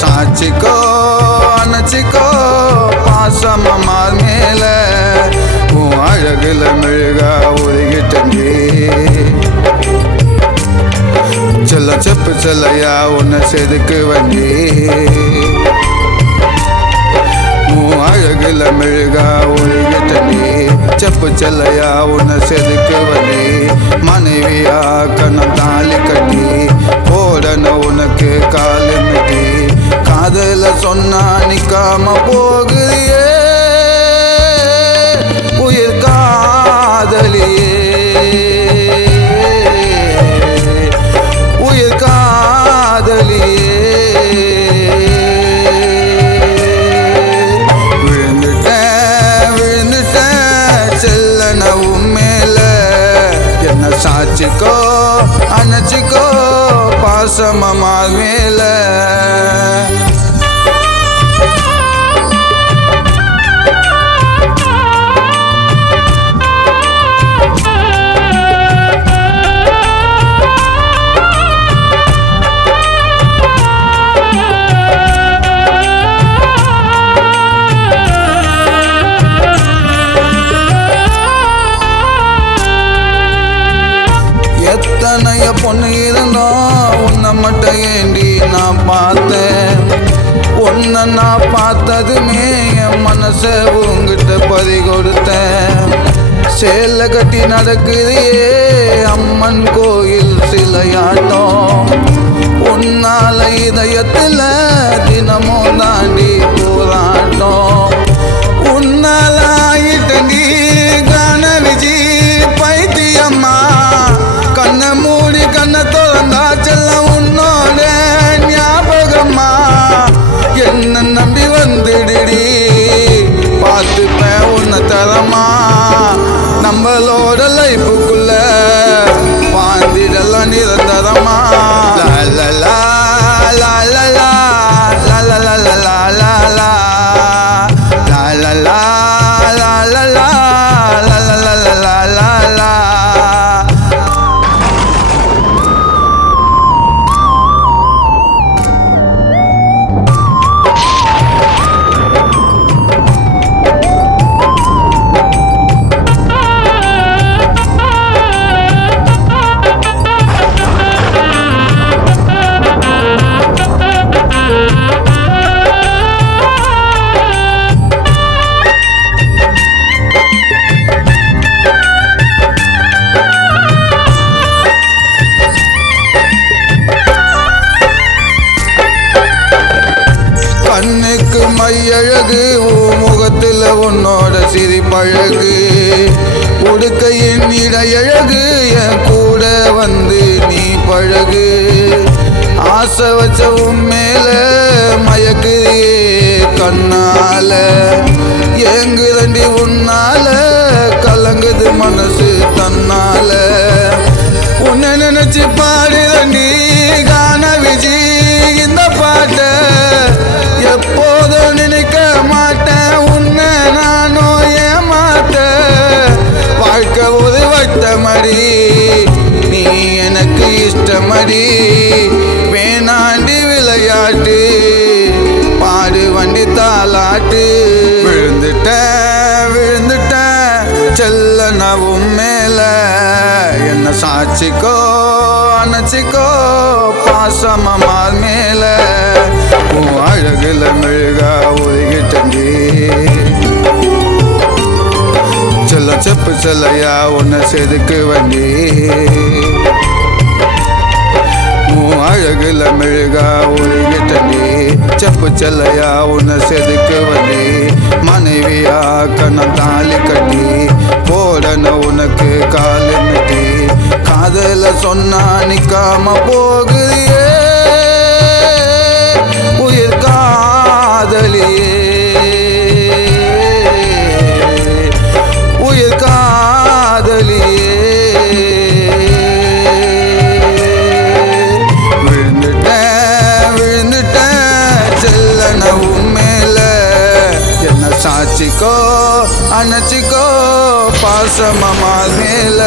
சாட்சிக்கோ அணைச்சிக்கோ பாசமமா மேல உன் அழகுல மெழுகா உருகிட்டே செல்ல செப்பு செல்லையா உன்னை செதுக்கு வண்டி உன் அழகுல மெழுகா உருகிட்டே செப்பு செல்லையா உன்னை செதுக்கு வண்டி மனைவியா கண்ணம் தாலி கட்டி போடன உனக்கு காலு மிட்டி காதல சொன்னா நிக்காம போகுறியே உயிர் காதலியே உயிர் காதலியே விழுந்துட்டேன் செல்லன உண்மையில என்ன சாட்சிக்கோ அணைச்சிக்கோ பாசமமா மேல எத்தனைய பொண்ணு இருந்தோம் உன்னை மட்டும் ஏண்டி நான் பார்த்தேன் உன்னை நான் பார்த்ததுமே என் மனசை உங்கிட்ட பறி கொடுத்தேன் சேலை கட்டி நடக்குதையே அம்மன் கோயில் சிலையாட்டம் உன்னால இதயத்துல தினமும் தாண்டி போராட்டம் உன்னால ஆயிட்ட நீ காண விஜி பைத்தியம்மா கண்ணை மூடி கண்ணை திறந்தா செல்ல உன்னோட ஞாபகமா என்ன நம்பி வந்துடுடி பார்த்துப்பேன் உன்னை தரமா நம்மளோட லைஃபுக்குள்ள வாழ்ந்திடலாம் நிரந்தரமா லா லா லா லா லா லா லா லா லா லா லா லா லா லா லா கண்ணுக்கு மையழகு முகத்தில் உன்னோட சிரிப்பழகு உடுக்கையின் இடையழகு என் கூட வந்து நீ பழகு ஆசை வச்ச உண்மையில மயக்குறியே கண்ணால ஏங்குதண்டி உன்னால கலங்குது மனசு தன்னால உன்னை நினைச்சு பாடுதண்டி காண விஜி இந்த பாட்ட எப்போதும் நினைக்க மாட்டேன் உன்னை நானும் ஏமாட்டேன் வாழ்க்கை ஒரு வட்டமடி நீ எனக்கு இஷ்டமடி வேணாண்டி விளையாட்டு பாடு வண்டி தாலாட்டு விழுந்துட்டேன் செல்ல நவும் மேல என்ன என்ன சாட்சிக்கோ அணைச்சிக்கோ பாசமார் மேல உன் அழகுல மெழுகா உருகிட்டண்டி செல்ல செப்பு செல்லையா உன்னை செதுக்கு வண்டி உன் அழகுல மெழுகா உருகிட்டண்டி செப்பு செல்லையா உன்னை செதுக்கு வண்டி மனைவியா கண்ணம் தாலி கட்டி போடன உனக்கு காலு மிட்டி காதல சொன்னா நிக்காம போகுதியே உயிர் காதலியே உயிர் காதலியே விழுந்துட்டேன் செல்லன உண்மையில என்ன சாட்சிக்கோ அணைச்சிக்கோ பாசமார் மேல